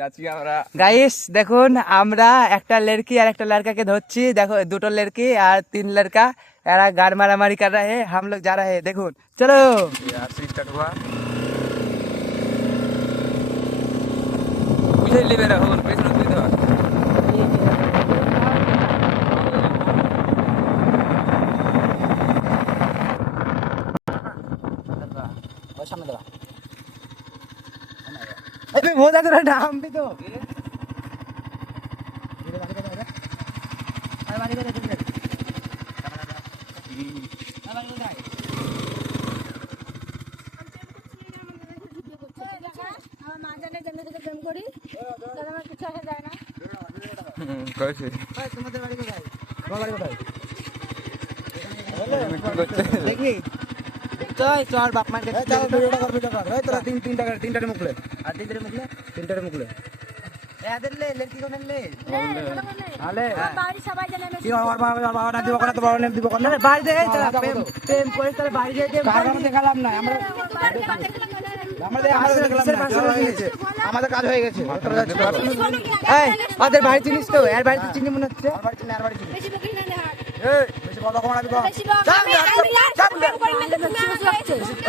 যাচ্ছি আমরা। গাইস দেখুন আমরা একটা লড়কি আর একটা लड़का ধরছি। দেখো দুটো লড়কি আর তিন लड़का এরা গাড় মারামারি कर रहा है। हम लोग जा रहे हैं দেখুন চলো। स्टार्ट हुआ বুঝে নেবে রাহুল পেছনে তুই ধর। ওই সামনে দাঁড়া। এই বোঝা তোরা নাম দি তো। তোমাদের বাড়ি কোথায়? তোমার বাড়ি কোথায়? দেখি চল চল বাপ মা দেখি। চল ভিডিওটা কর ভিডিও কর। এই তোরা তিনটারে মুখলে আর তিনটারে মুখলে এদের লে লড়কি কোন লে আলে বাড়ি সবাই জানে আমি কি আর বাবা দিব কোন তো বাবা নেম দিব কোন না বাড়ি দে প্রেম করে তাহলে বাড়ি দে কারণ দেখালাম না আমরা আমাদের কাজ হয়ে গেছে। এই ওদের বাড়ি চিনিস তো? এর বাড়িতে চিনি মনে হচ্ছে। আর বাড়ি চিনি আর বাড়ি চিনি। বেশি বকি না হাট এই বেশি কথা কমাবি কম। বেশি বকি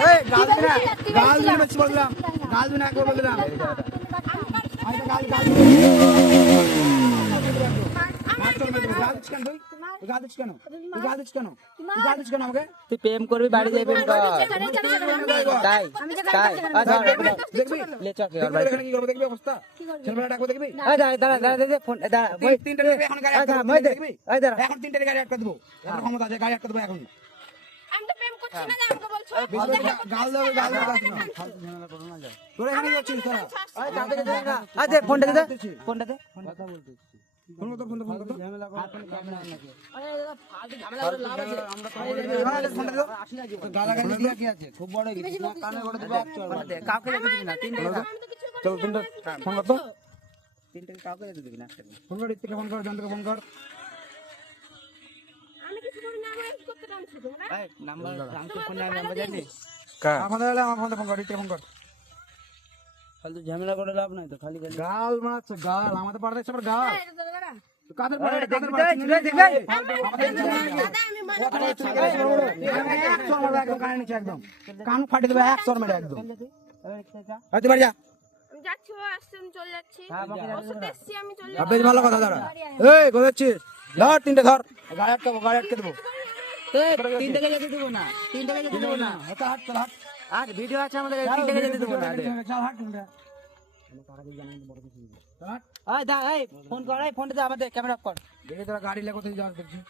এই গাল দিনা বেশি বললাম। গাল দিনা একবার বললাম। আমি তো গাল গাল তুই প্রেম করবি বাড়ি যাই প্রেম কর তাই তাই দেখবি লে চল এখানে কি করব দেখবি অবস্থা ছেলেবেলা ডাকবো দেখবি এই দাঁড়া দাঁড়া দাঁড়া দে ফোন দাঁড়া ওই তিনটা নেবে এখন গাড়ি আচ্ছা মই দেখবি এই দাঁড়া এখন তিনটা গাড়ি আটকা দেবো এখন ক্ষমতা আছে গাড়ি আটকা দেবো এখন আমি তো প্রেম করছি না আমাকে বলছো গাল দেবে ফালতু ঝামেলা করো না যা তোরা এখানে যাচ্ছিস তোরা এই কাঁদে দে না আজ ফোনটা দে ফোনটা দে কথা বলতে ফোন কর ঝামেলা কর আরে দাদা ফালতু ঝামেলা করে লাভ আছে আমরা ফোনটা দাও গালাগালি দিয়া কি আছে খুব বড় কিছু না কানে করে দিবা চল কাউকে যেতে দিবি না তিনটে চল তিনটে ফোন কর তো তিনটে কাউকে যেতে দিবি না ফোন কর ইত্তিকে ফোন কর জনকে ফোন কর আমি কিছু করি না আমি করতে টানছি তোমরা এই নাম্বার রামকে ফোন নাম্বার জানি কা আমার ফোন কর ইত্তিকে ফোন কর ফালতু ঝামেলা করে লাভ নাই তো খালি খালি গাল মারছ গাল আমাদের পাড়া দেখছ গাল কাদের পাড়া কাদের পাড়া দেখবে একদম কান ফাটে দেবে 100 মেরে একদম হয়তো বাড়ি যা আমি যাচ্ছি ও আসছে আমি চলে যাচ্ছি ওষুধ এসছি আমি চলে বেশ ভালো কথা দাঁড়া এই কোথাচ্ছিস ধর তিনটে ধর গাড়ি আটকে দেবো তিনটে যেতে দেবো না তিনটে যেতে দেবো না হাট চল হাট আর ভিডিও আছে আমাদের তিনটে যেতে দেবো না চল হাট তিনটে ফোন কর ফোনটা আমাদের ক্যামেরা অফ কর দেখে তোরা গাড়ি লে কোথায় যাওয়ার দেখছিস